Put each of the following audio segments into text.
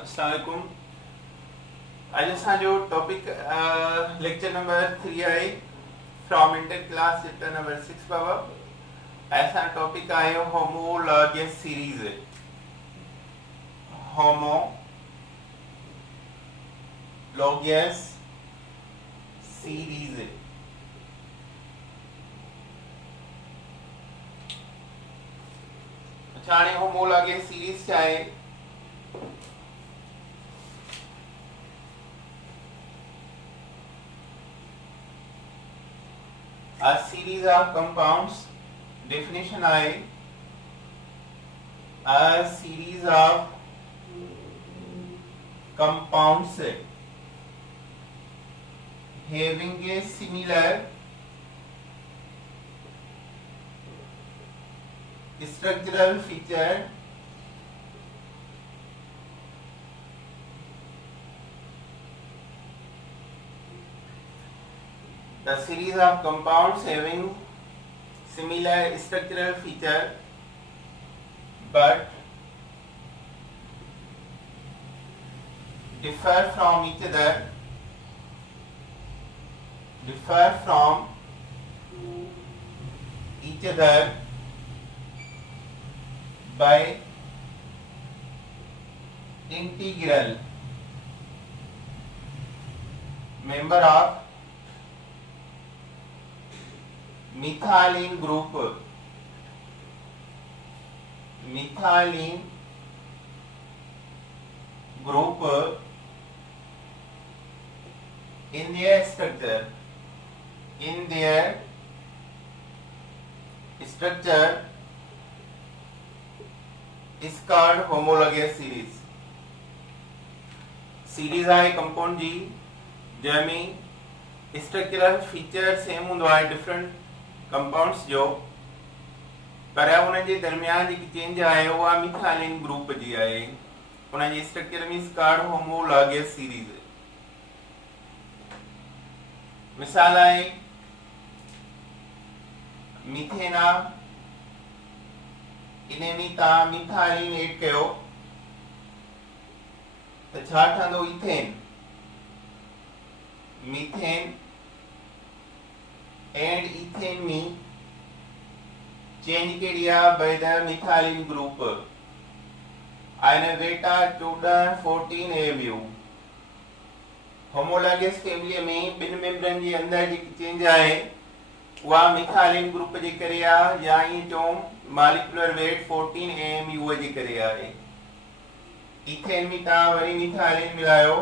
अस्सलाम वालेकुम। आज असांजो टॉपिक लेक्चर नंबर 3 आहे from inter class chapter number 6 बाबा। ऐसा टॉपिक आहे होमोलॉगस सीरीज। होमोलॉगस सीरीज अच्छा हाणे होमोलॉगस सीरीज छा आहे? A series of compounds definition I a series of compounds having a similar structural feature the series of compounds having similar structural feature but differ from each other by integral member of methylene group in their structure is called homologous series। Series आहे compound जी जंहिंमें structural feature same हूंदो आहे different compounds जो, पर उन जे दरमियान जेकी change आहे उहा मिथाइलिन ग्रुप जी आहे। उन जे स्ट्रक्चर में इज कॉल्ड होमोलॉगस सीरीज। मिसाल आहे मीथेन आहे, इन में तव्हां मिथाइलिन ऐड कयो त छा ठहंदो? इथेन। मीथेन एंड इथेन में चेंज कहिड़ी आहे? By the methylene group. आइन वेटा 14 14 AMU। होमोलॉगस फैमिली में बिन मेंबरन जे अंदर जेकी चेंज आहे उहा मिथाइलिन ग्रुप जे करे आहे, या ई चऊं मॉलिक्यूलर वेट 14 AMU जे करे आहे। इथेन में तव्हां वरी मिथाइलिन मिलायो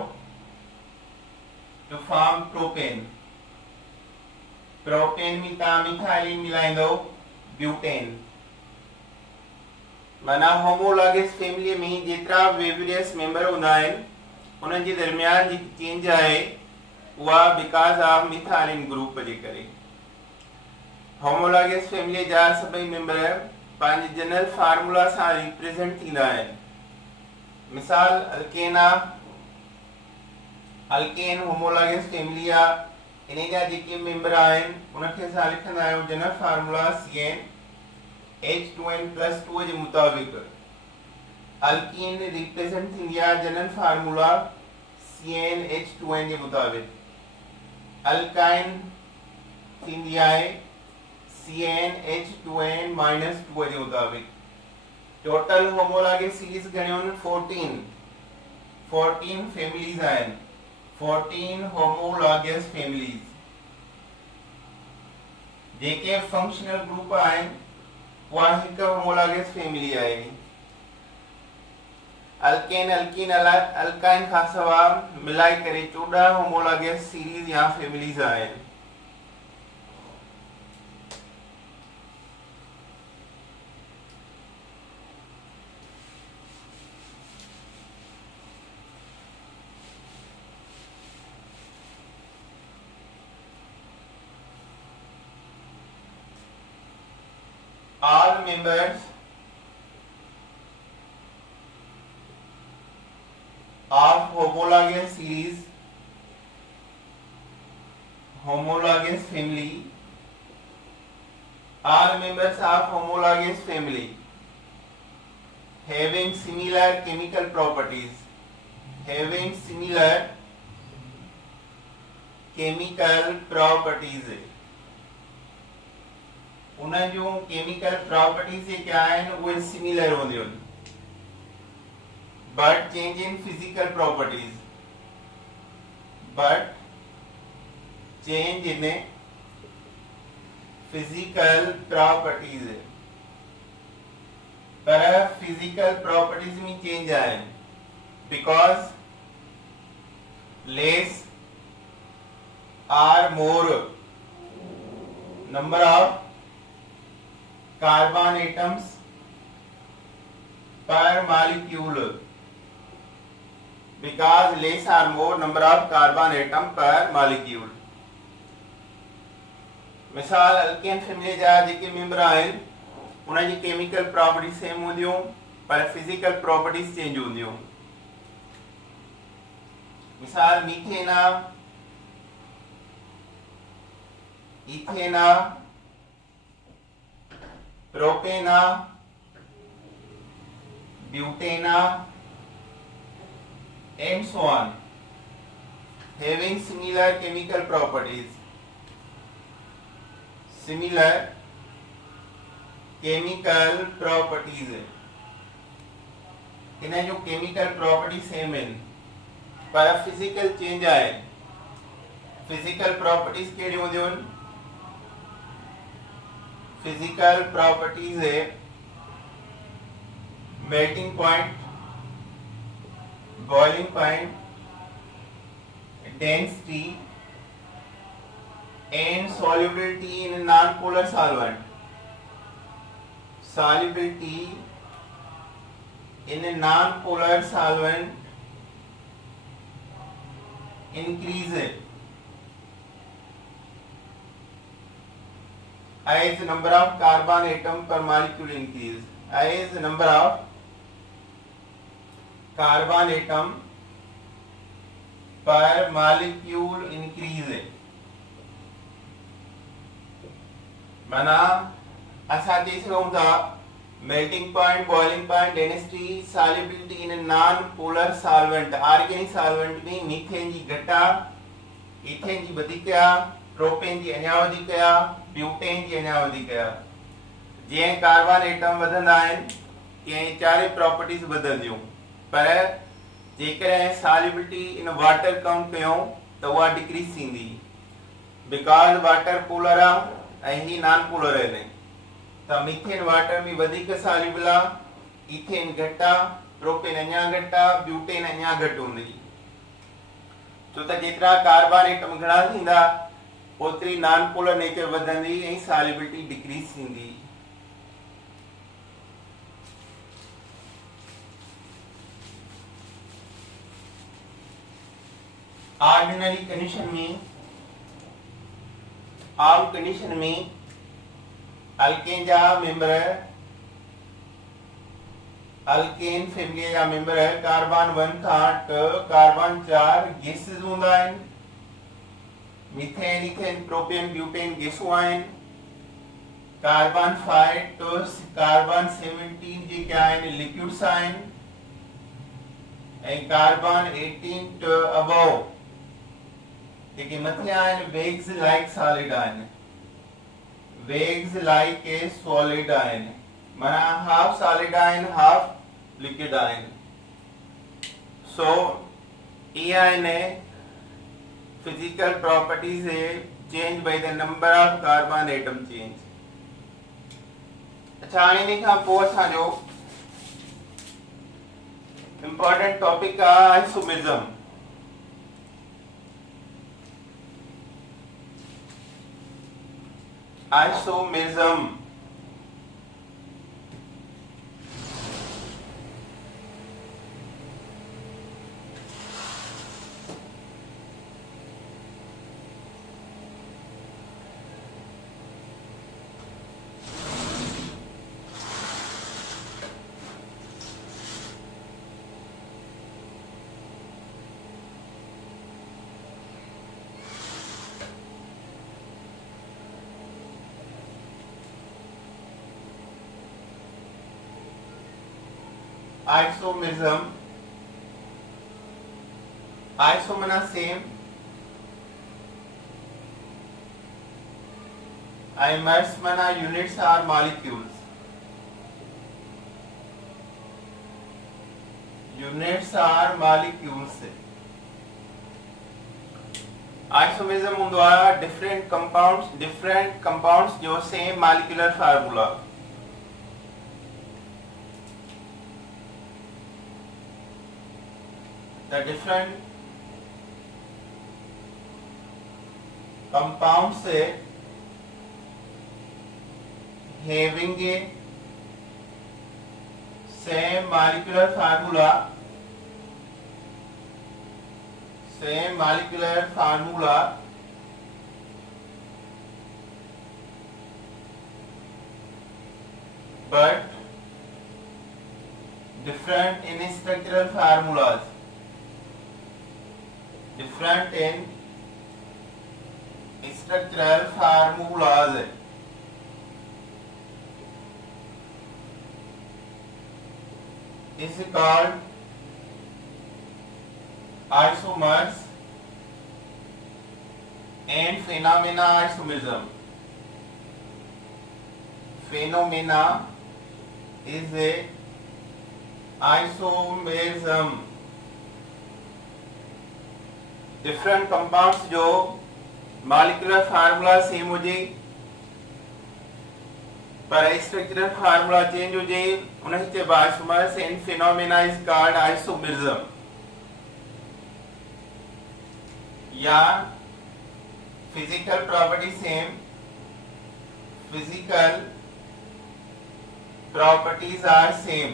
to form propane। प्रोपेन में तव्हां मिथाइलिन मिलाईंदो ब्यूटेन। माना होमोलॉगस फैमिली में जेतिरा वेरियस मेंबर हूंदा आहिनि उन्हनि जे दरमियान जेकी चेंज आहे उहा बिकॉज ऑफ मिथाइलिन ग्रुप जे करे। होमोलॉगस फैमिली जा सभई मेंबर पंहिंजे जनरल फार्मूला सां रिप्रेजेंट थींदा आहिनि। मिसाल अल्केन आहे, अल्केन होमोलॉगस फैमिली आहे। इन जा जेके मेंबर आहिनि उनखे असां लिखंदा आहियूं जनरल फार्मूला CnH2n+2 जे मुताबिक़। अल्कीन रिप्रेजेंट थींदी आहे जनरल फार्मूला CnH2n जे मुताबिक़। अल्काइन थींदी आहे CnH2n-2 जे मुताबिक़। टोटल होमोलॉगस सीरीज घणियूं आहिनि? 14 फैमिलीज़ आहिनि। 14 होमोलॉगस फैमिलीज़ जेके फंक्शनल ग्रुप आहिनि उहा हिकु होमोलॉगस फैमिली आहे। अल्केन अल्कीन अल्काइन खां सवाइ मिलाए करे 14 होमोलॉगस सीरीज या फैमिलीज़ आहिनि। All members of homologous series, homologous family, all members of homologous family having similar chemical properties having similar chemical properties है। उन्हें जो chemical properties है क्या है वो similar होंगे उन but change in physical properties but change in physical properties है पर physical properties में change आए because less or more number of carbon atoms per molecule because less or more number of carbon atom per molecule। मिसाल alkane family जा जेके member आहिनि उन्हनि जी chemical properties same हूंदियूं पर फिजिकल प्रॉपर्टीज चेंज हूंदियूं। मिसाल methane ethane propane butane and so on having similar chemical properties similar chemical properties इन्हें जो chemical properties सेम हैं पर physical change आए physical properties केड़ी होंदी उन physical properties है melting point boiling point, density and solubility in a non-polar solvent. Solubility in a non-polar solvent increases as the number of carbon atom per molecule increase. As the number of carbon atom पर molecule increase है माना असां चई सघूं था melting point boiling point density solubility in non polar solvent organic solvent में methane जी घटि आहे इथेन जी वधीक आहे प्रोपेन जी अञा वधीक आहे ब्यूटेन जी अञा वधीक आहे जीअं कार्बन एटम वधंदा आहिनि तीअं चारे प्रॉपर्टीज वधंदियूं पर जेकर सॉल्युबिलिटी इन वाटर काउंट कयूं त उहा डिक्रीज थींदी बिकॉज़ वाटर पोलर आहे ऐं ही नॉन पोलर आहिनि त मीथेन वाटर में वधीक सॉल्युबल आहे इथेन घटि आहे प्रोपेन अञा घटि आहे ब्यूटेन अञा घटि हूंदी छो त जेतिरा कार्बन एटम घणा थींदा ओतिरी नॉन पोलर नेचर वधंदी ऐं सॉल्युबिलिटी डिक्रीज थींदी। ऑर्डिनरी कंडीशन में आम कंडीशन में अल्केन जा मेंबर अल्केन फैमिली जा मेंबर कार्बन 1 खां 8 कार्बन 4 गैसेस हूंदा आहिनि मीथेन इथेन प्रोपेन ब्यूटेन गैसूं आहिनि कार्बन 5 to कार्बन 17 जेके आहिनि लिक्विड्स आहिनि ऐं कार्बन 18 to above जेके मथे आहिनि वेग्स लाइक सॉलिड आहिनि वेग्स लाइक ए सॉलिड आहिनि माना हाफ सॉलिड आहिनि हाफ लिक्विड आहिनि सो ये आहिनि physical properties change by the number of carbon atom change. अच्छा इन खां पोइ असांजो इंपॉर्टेंट टॉपिक आहे isomerism. Isomerism isomerism isomer same, mers मना units are molecules, units are molecules. Isomerism होंदो डिफरेंट कंपाउंड्स जो same molecular formula. The different compounds having a same molecular formula, but different in structural formulas, different in structural formulas, is called isomers and phenomena isomerism. Phenomena is a isomerism. Different compounds जो molecular formula same हो जाए पर structural formula change हो जाए उन्हें ते isomers and phenomena is called isomerism. या physical property same, physical properties are same,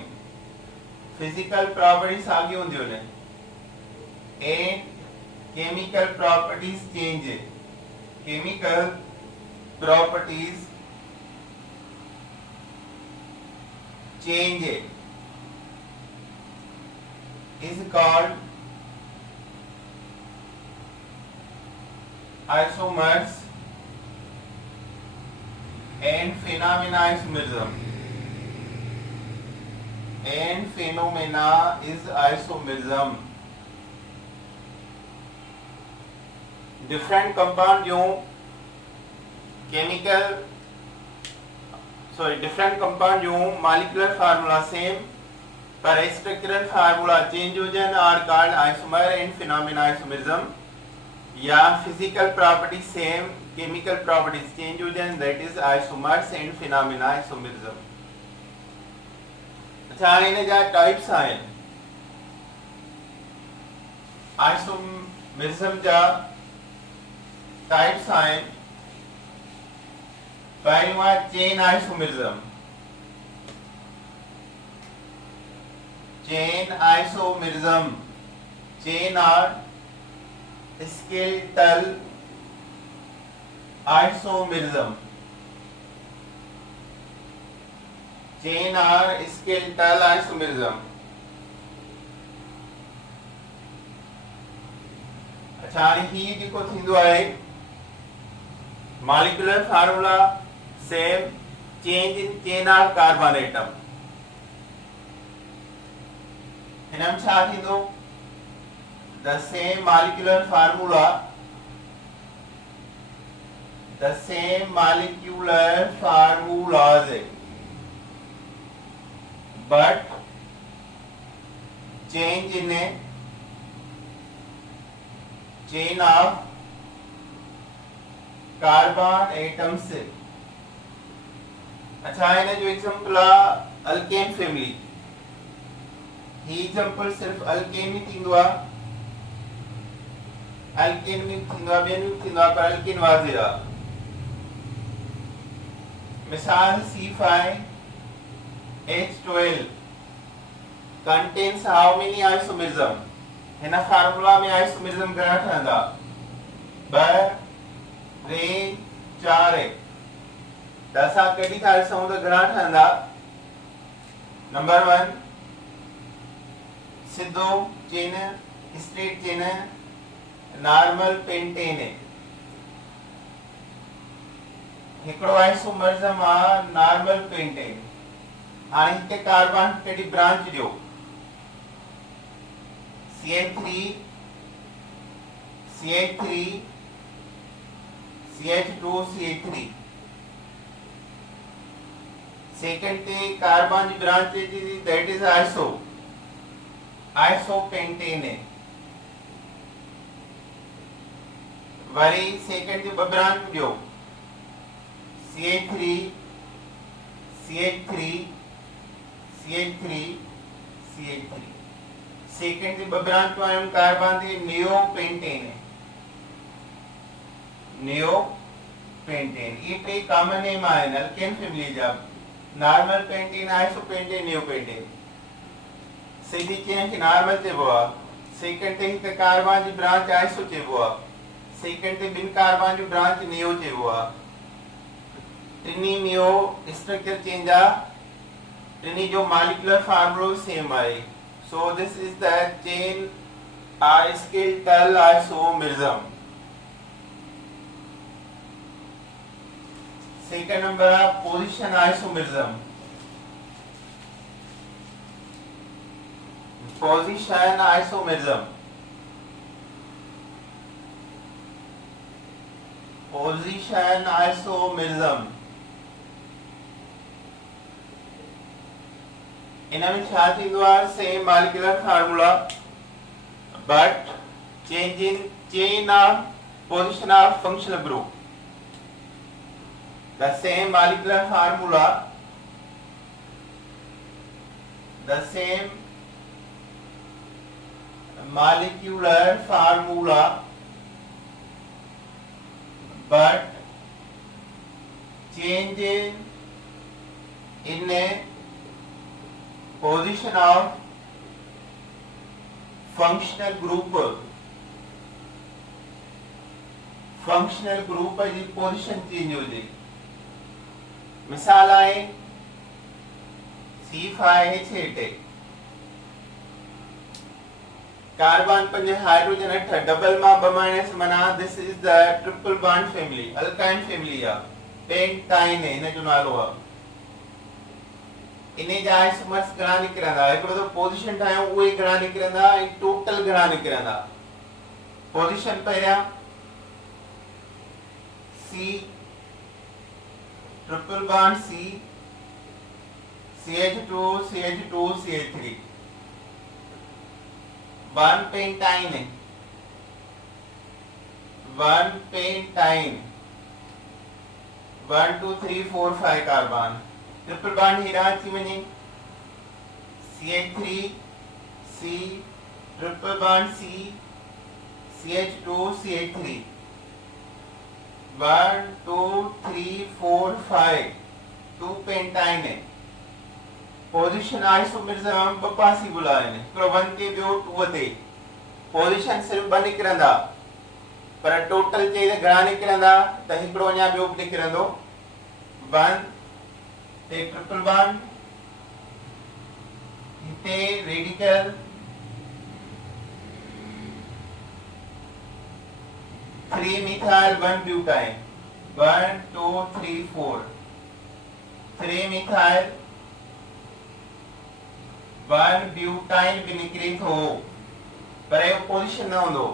physical properties आगे होंदी उन्हें and chemical properties change, chemical properties change is called isomers and phenomena isomerism, and phenomena is isomerism। Different compound जो different compound जो molecular formula same पर structural formula change हो जाए are called isomer and phenomena isomerism. या physical property same, chemical properties change हो जाए that is isomers and phenomena isomerism. अच्छा इन्हें जा टाइप्स आए आइसोमेरिज्म जा टाइप्स आए। पहली बात chain isomerism, chain isomerism, chain और स्केलेटल आइसोमेरिज्म, चेन और स्केलेटल आइसोमेरिज्म। अच्छा ही जेको थींदो आहे molecular formula same, change in chain of carbon atom. हिनम छा थींदो the same molecular formula, the same molecular formulas but change in chain of carbon atom से। अच्छा है ना जो एग्जांपल अल्केन फैमिली, ही एग्जांपल सिर्फ अल्केन में थींदो आ, अल्केन में थींदो आ, ॿियनि में थींदो आ पर अल्केन वाज़े आ। मिसाल C5H12 contains how many isomerism? हिन फार्मूला में आइसोमेरिज्म घणा ठहंदा 2 3 4 त असां कॾहिं था ॾिसूं त घणा ठहंदा। नंबर 1 सिधो chain, straight chain, normal pentane. हिकिड़ो आइसोमेरिज्म आ नॉर्मल पेंटेन। हाणे हिते कार्बन कॾहिं ब्रांच ॾियो CH3 CH3 CH2 CH3 second the carbon branch is that is isopentane worry second the branch जो CH3 CH3 CH3 CH3 second the branch वाला carbon the neopentane ये पे common name है alkane family जब normal pentane isopentane neopentane सीधी chain की normal ते बोआ second thing के carbon जी branch iso ते बोआ सेकंड ते बिन कार्बन जी ब्रांच नियो ते बोआ ट्रिनी नियो स्ट्रक्चर चेंज आ ट्रिनी जो मॉलिक्यूलर फार्मूला सेम है so this is the chain skeletal isomerism second number position isomerism position isomerism इनमें छा थींदो आहे same molecular formula but change in chain of position of functional group the same molecular formula but change in a position of functional group जी position change हो जाए मिसाल आहे C5H8 carbon 5 hydrogen 8 double मां ब- मना this is the triple bond family alkyne family आ pentyne इन जो नालो आ इने जा आइसोमर्स घणा निकरंदा एकड़ो तो पोजीशन ठायो उहे घणा निकरंदा ऐं टोटल घणा निकरंदा पोजीशन पहिरिया C triple bond C CH2 CH3 one pentyne 1 2 3 4 5 carbon triple bond हीरा थी वने CH3 C triple bond C CH2 CH3 1 2 3 4 5 2 pentyne position isomerism ब पॉसिबल आहिनि हिकिड़ो 1 ते ॿियो 2 ते पोजीशन सिर्फ 2 निकिरंदा पर टोटल चई त घणा निकिरंदा त हिकिड़ो अञा ॿियो बि निकिरंदो 1 ते ट्रिपल बॉन्ड हिते radical 3 methyl 1 butyne 1 2 3 4 3 methyl 1 butyne भी निकरी थो पर ये पोजीशन न होंदो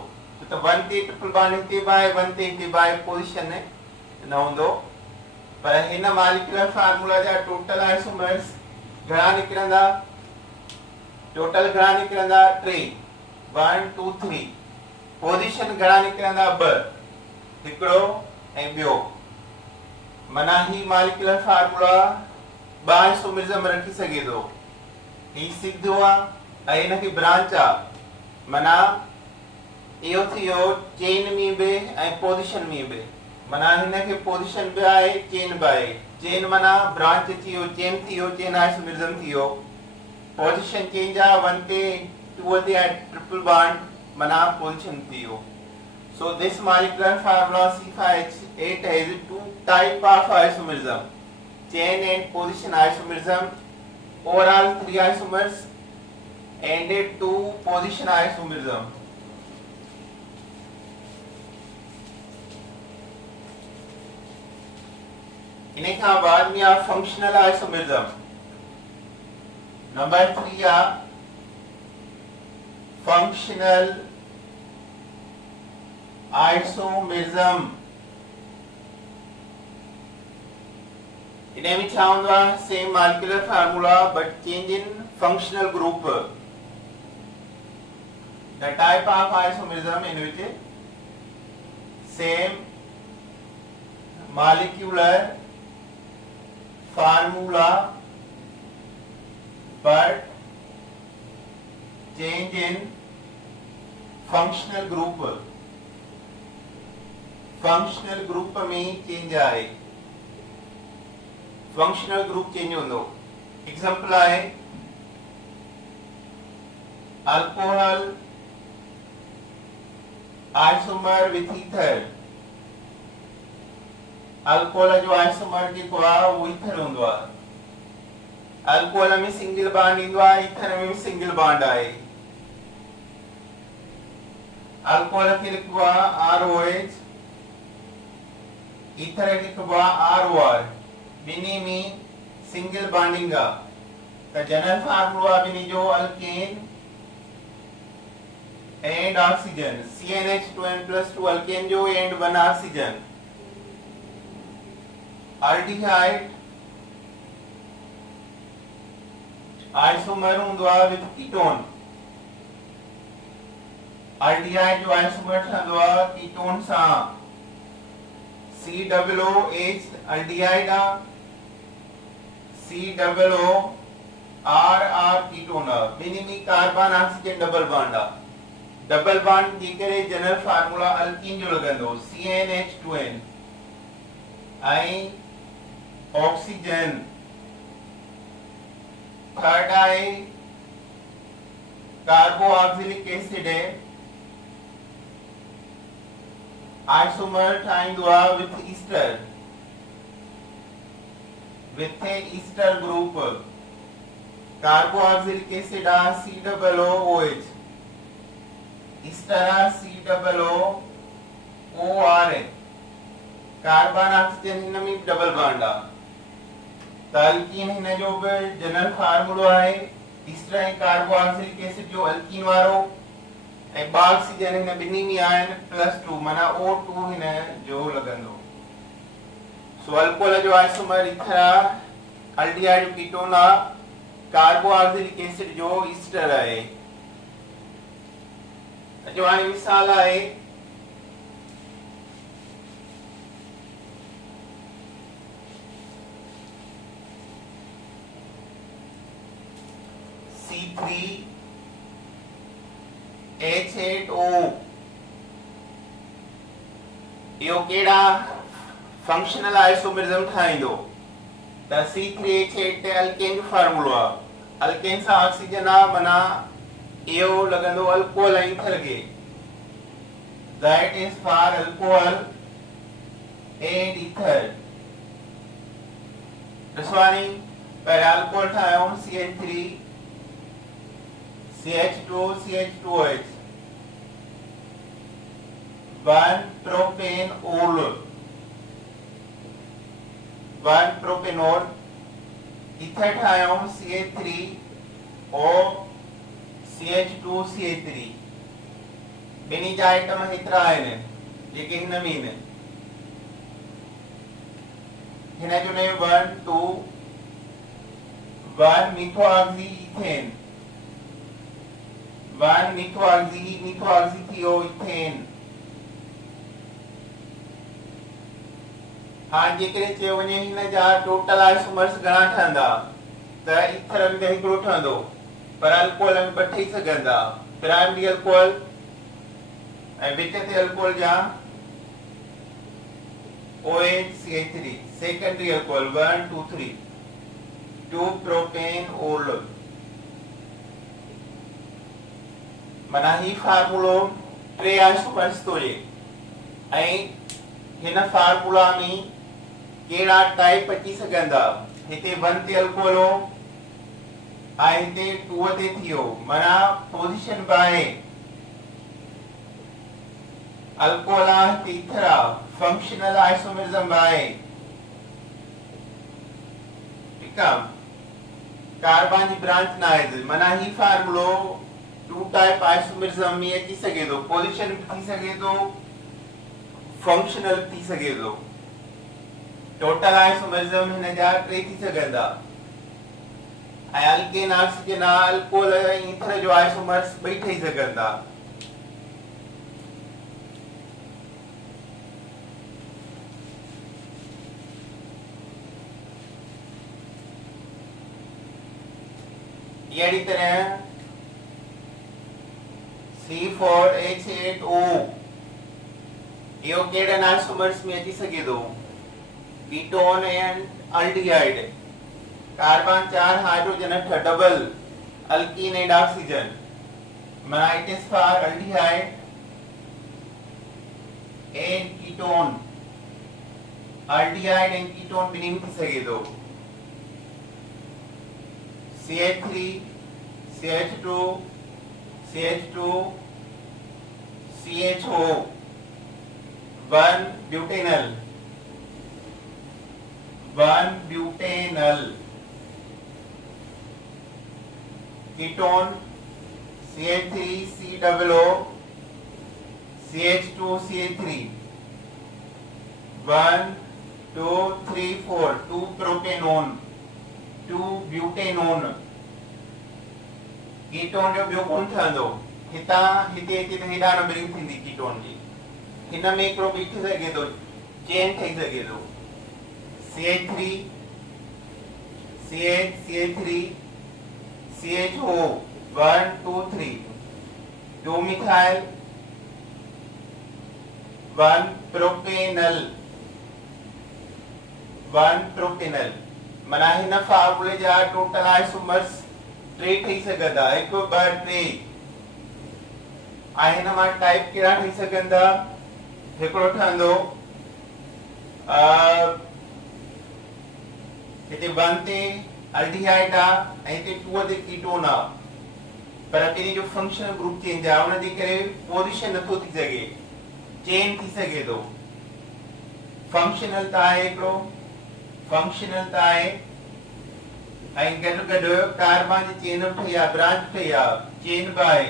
तो 1 ते ट्रिपल बॉन्ड हिते बाय 1 ते हिते बाय पोजीशन न होंदो पर हिन मॉलिक्यूलर फार्मूला जा टोटल आइसोमर्स घणा निकरंदा 3 1 2 3 पोजीशन घणा निकरंदा 2 हिकड़ो ऐं ॿियो मना ही मॉलिक्यूलर फार्मूला 2 आइसोमरिज्म रखी सके थो ही सिद्धो आ ऐं इनखे ब्रांच आ मना इहो थियो चेन में बि ऐं पोजीशन में बि मना हिनखे पोजीशन बि आहे चेन बि आहे चेन मना ब्रांच थियो चेन थियो चेन आइसोमरिज्म थियो पोजीशन चेंज आ 1 ते 2 ते ट्रिपल बॉन्ड मना पोजीशन थियो so this molecular formula C5H8 has 2 type of isomerism chain and position isomerism overall 3 isomers and 2 position isomerism इन्हें का बाद में आ functional isomerism number 3 आ functional आइसोमेरिज्म इन्हें में छा हूंदो आहे same molecular formula but change in functional group the type of isomerism in which same molecular formula but change in functional group में change आए functional group change होंदो example आहे alcohol isomer with ether alcohol जो isomer जेको आहे वो ether हूंदो आहे alcohol में सिंगल बॉन्ड ईंदो आहे ईथर में भी सिंगल बॉन्ड आहे अल्कोहल खे लिखबो आहे ROH ईथर खे लिखबो आहे ROR बिनी में सिंगल बॉन्डिंग आहे त जनरल फार्मूला बिनी जो alkane and oxygen CnH2n+2 alkane जो एंड 1 ऑक्सीजन aldehyde आइसोमर हूंदो आहे विद कीटोन aldehyde जो आइसोमर ठहंदो आहे कीटोन सां COOH aldehyde आहे COORR कीटोन आहे बिनी में कार्बन ऑक्सीजन डबल बॉन्ड आहे डबल बॉन्ड जे करे जनरल फार्मूला अल्कीन जो लॻंदो CnH2n आई ऑक्सीजन थर्ड आहे कार्बोक्सिलिक एसिड है आइसोमर ठाहींदो आहे with Easter group carboxylic acid आहे COOH ईस्टर आहे COOR कार्बन ऑक्सीजन हिन में डबल बॉन्ड आहे त अल्कीन हिन जो भी जनरल फार्मूलो आहे ईस्टर ऐं कार्बोक्सिलिक एसिड जो अल्कीन वारो ऐं ॿ ऑक्सीजन हिन बिनी में आहिनि +2 माना O2 हिन जो लॻंदो सो अल्कोहल जो आइसोमर ईथर आहे aldehyde कीटोन आहे कार्बोक्सिलिक एसिड जो ईस्टर आहे जो हाणे मिसाल आहे C3H8O यो केड़ा फंक्शनल आइसोमेरिज्म ठाहींदो त C3H8 ते अल्केन जो फार्मूलो आहे अल्केन सां ऑक्सीजन आहे माना इहो लॻंदो अल्कोहल ऐं ईथर खे that is for alcohol and ether ॾिसवानी पहिरियों अल्कोहल ठाहियो CH3 CH2 CH2OH 1 propanol 1 propanol ether ठाहियो CH3O CH2 CH3 बिनी जा आइटम हेतिरा आहिनि जेके हिन में आहिनि हिन जो नेम 1 2 1 मिथोऑक्सी इथेन 1 मिथोऑक्सी थियो इथेन हां जेकरे चयो वञे हिन जा टोटल आइसोमर्स घणा ठहंदा त ईथर में हिकिड़ो ठहंदो पर अल्कोहल में ॿ ठही सघंदा प्राइमरी अल्कोहल ऐं विच ते अल्कोहल जा OH CH3 secondary alcohol 1 2 3 2 propanol माना ही फार्मूलो टे आइसोमर्स तो जे ऐं हिन फार्मूला में केड़ा टाइप अची सघंदा हिते 1 ते अल्कोहल हो ऐं हिते 2 ते थियो माना पोजीशन बाय अल्कोहल हिते ईथर फंक्शनल आइसोमेरिज्म बाय ठीक है कार्बन की ब्रांच ना है माना ही फार्मूलो 2 टाइप आइसोमेरिज्म में अची सके तो पोजीशन भी थी सके तो फंक्शनल थी सके थो। टोटल आइसोमरिज्म हिन जा टे थी सघंदा। अल्केन ऑक्सीजन अल्कोहल ईथर जो आइसोमर्स ॿई ठही सघंदा। अहिड़ी तरह C4H8O इहो कहिड़े आइसोमर्स में अची सघे थो? Ketone and aldehyde, carbon 4 hydrogen 8 double alkene and oxygen, माना it is for aldehyde and ketone. Aldehyde and ketone ॿिन्ही में थी सघे थो। CH3 CH2 CH2 CHO 1 butanol 1 butanol ketone CH3 COO CH2 CH3 1 2 3 4 2 propanone 2 butanone. Ketone जो ॿियो कोन ठहंदो, हितां हिते अचे त हेॾा नंबरिंग थींदी कीटोन जी। हिन में हिकिड़ो ॿी थी सघे थो, चेन ठही सघे थो। CH3 CH CH3 CHO 1 2 3 2 methyl 1 propanal 1 propanal. माना हिन फार्मूले जा टोटल आइसोमर्स टे ठही सघंदा, 1 2 3। हिन मां टाइप कहिड़ा ठही सघंदा? हिकिड़ो ठहंदो हिते 1 ते अल्डिहाइड आहे ऐं हिते 2 ते कीटोन आहे, पर ॿिन्ही जो फंक्शनल ग्रुप चेंज आहे, उन जे करे पोजीशन नथो थी सघे, चेन थी सघे थो। फंक्शनल त आहे हिकिड़ो, फंक्शनल त आहे ऐं गॾु गॾु कार्बन जी चेन ठही आहे, ब्रांच ठही आहे, चेन बि आहे।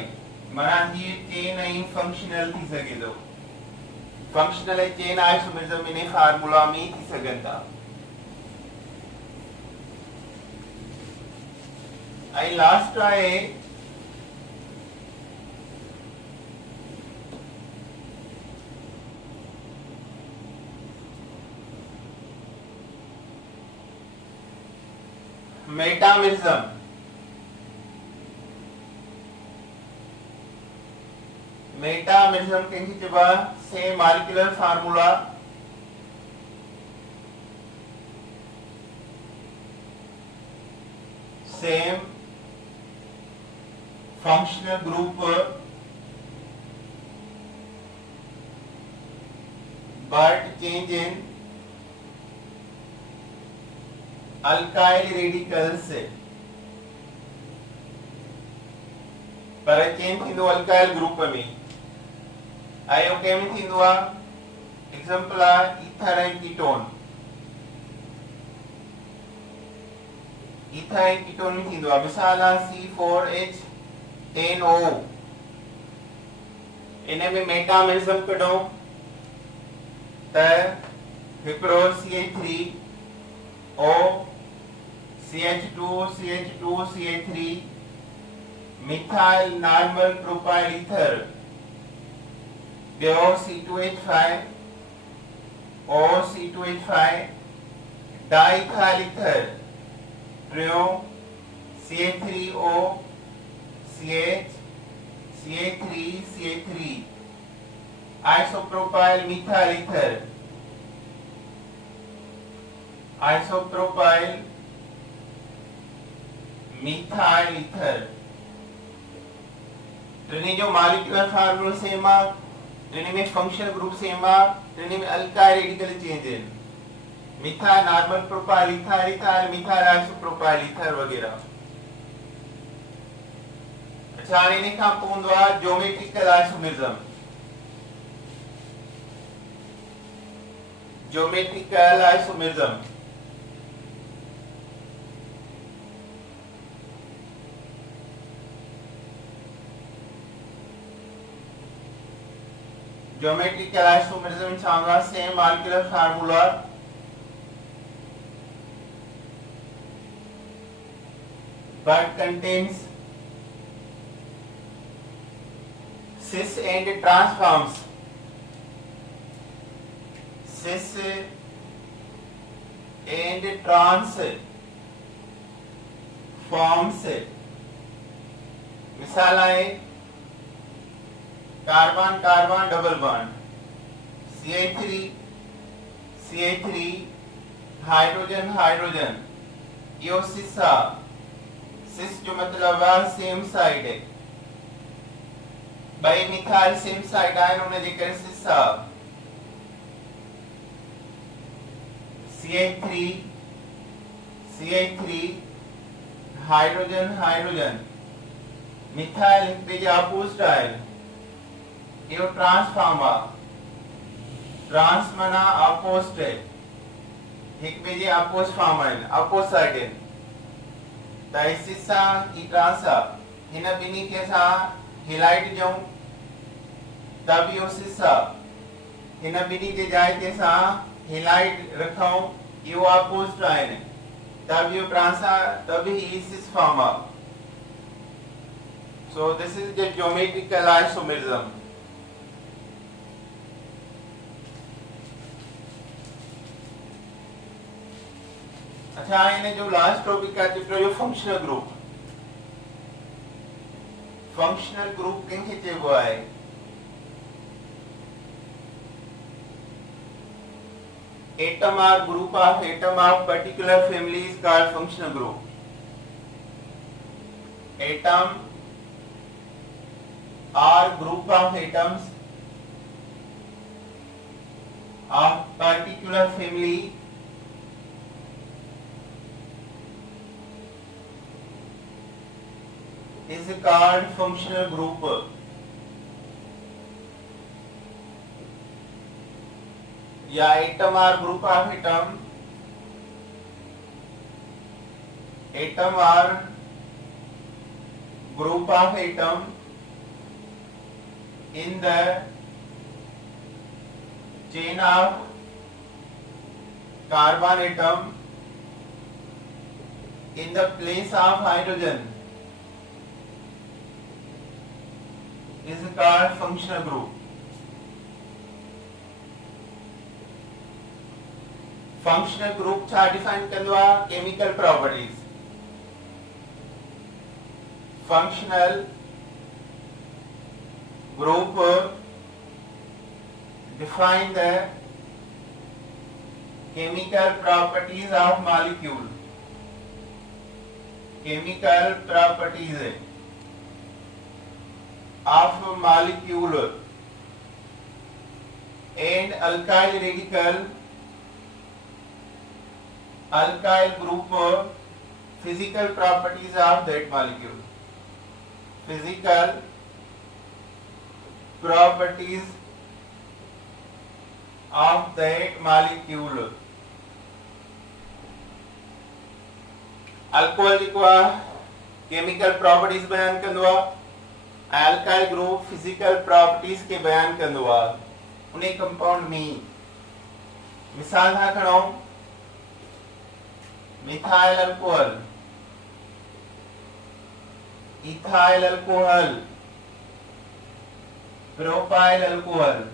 माना हीअ चेन ऐं फंक्शनल थी सघे थो। फंक्शनल ऐं चेन आइसोमरिज्म इन फार्मूला में थी सघनि था। ऐं लास्ट आहे मेटामरिज्म। मेटामरिज्म कंहिंखे चइबो आहे? Same molecular formula, same functional group, but change in alkyl radicals. पर चेंज थींदो अल्काइल ग्रुप में। आयो कंहिं में थींदो आहे? एग्जांपल आहे ईथर ऐं कीटोन। ईथर ऐं कीटोन में थींदो आहे। मिसाल आहे C4H10O। इन में मेटामरिज्म कढो त हिकिड़ो CH3O CH2 CH2 CH3 methyl normal propyl ether, ॿियो C2H5 O C2H5 diethyl ether, टियों CH3O CH CH3 CH3 isopropyl methyl ether, isopropyl methyl ether. टिनी जो मॉलिक्यूलर फार्मूला सेम आहे, टिनी में फंक्शनल ग्रुप सेम आहे, टिनी में अल्काइल रेडिकल चेंज आहिनि। Methyl normal propyl ethyl ethyl methyl isopropyl ether वगैरह। अच्छा, हाणे इन खां पोइ हूंदो आहे geometrical isomerism. Geometrical isomerism geometrical isomerism चाहूंगा same molecular formula but contains cis and trans forms. Cis and trans forms. मिसाल है carbon carbon double bond CH3 hydrogen hydrogen यो सिसा सिस जो मतलब है सेम साइड है बाई मिथाइल सेम साइड आयन होने जेकर सिसा CH3 हाइड्रोजन हाइड्रोजन मिथाइल पेज अपोजिट आयन यो ट्रांसफॉर्मा ट्रांस मना अपोजिट है एक पेज अपोजिट फॉर्म आयन अपोजिट साइड है ताइसिसा ई ट्रांसा हिन बिनी के सा हिलाइट जाऊं तब यो सिसा हिन बिनी के जाए के सा हिलाइट रखाऊं यो अपोजिट आयन तब यो ट्रांसा तब ही सिस फॉर्मा. So this is the geometrical isomerism. अच्छा इन्हें जो लास्ट टॉपिक का चैप्टर जो फंक्शनल ग्रुप कहीं से वो है atom or group of atom of particular family is called functional group. Atom or group of atoms of particular family is called functional group. या atom or group of atom or group of atom in the chain of carbon atom in the place of hydrogen is called functional group. Functional group छा define कंदो chemical properties. Functional group define the chemical properties of molecule. Chemical properties of molecule and alkyl group physical properties of that molecule. Physical properties of that molecule. Alcohol लिखवा chemical properties बयान कंदो alkyl group physical properties के बयान कंदो उन्हें compound में मिसाल था खणो methyl alcohol ethyl alcohol propyl alcohol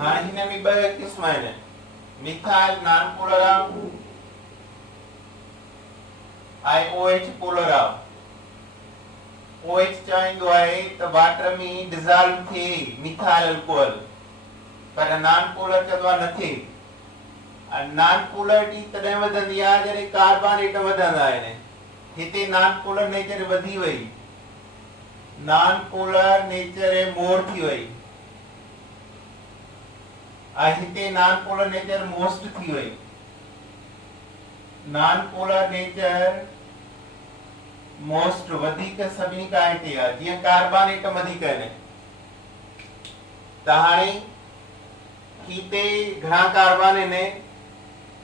हाँ हिने में बे किस्म है methyl non polar IOH polar OH चाहींदो आहे त वाटर में डिसॉल्व थे मिथाइल अल्कोहल पर नॉन पोलर चदवा नथी नॉन पोलरिटी तॾहिं वधंदी आहे जॾहिं कार्बन एटम वधंदा आहिनि हिते नॉन पोलर नेचर वधी वई नॉन पोलर नेचर मोर थी वई हिते नॉन पोलर नेचर मोस्ट थी वई नॉन पोलर नेचर मोस्ट वधिक सभिनी खां हिते आहे जीअं कार्बन एटम वधीक आहिनि त हाणे हिते घणा कार्बन आहिनि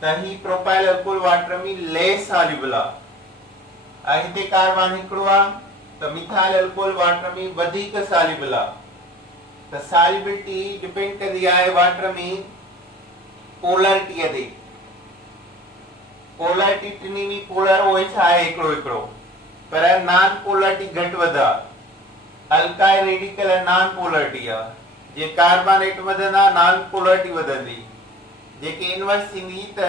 त ही प्रोपाइल अल्कोहल वाटर में लेस सॉल्युबल आहे हिते कार्बन हिकिड़ो आहे त मिथाइल अल्कोहल वाटर में वधिक सॉल्युबल आहे त सॉल्युबिलिटी डिपेंड कंदी आहे वाटर में पोलरिटीअ ते। पोलरिटी टिनी भी पोलर उहे छा आहे हिकिड़ो हिकिड़ो, पर नॉन पोलरिटी घटि वधि आहे। अल्काइल रेडिकल नॉन पोलरिटी आहे, जे कार्बोनेट वधंदा नॉन पोलरिटी वधंदी, जेके इनवर्स थींदी त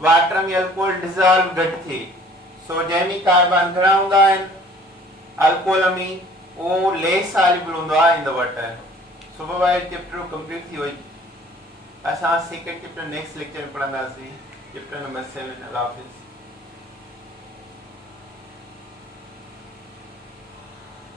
वाटर में अल्कोहल डिसॉल्व घटि थिए। सो जंहिंमें कार्बन घणा हूंदा आहिनि अल्कोहल में, उहो लेस सॉल्युबल हूंदो आहे in the water. Supervise chapter complete थी वई। असां सेकंड चैप्टर नेक्स्ट लेक्चर में पढ़ंदासीं, चैप्टर नंबर 7। अल्लाह हाफ़िज़।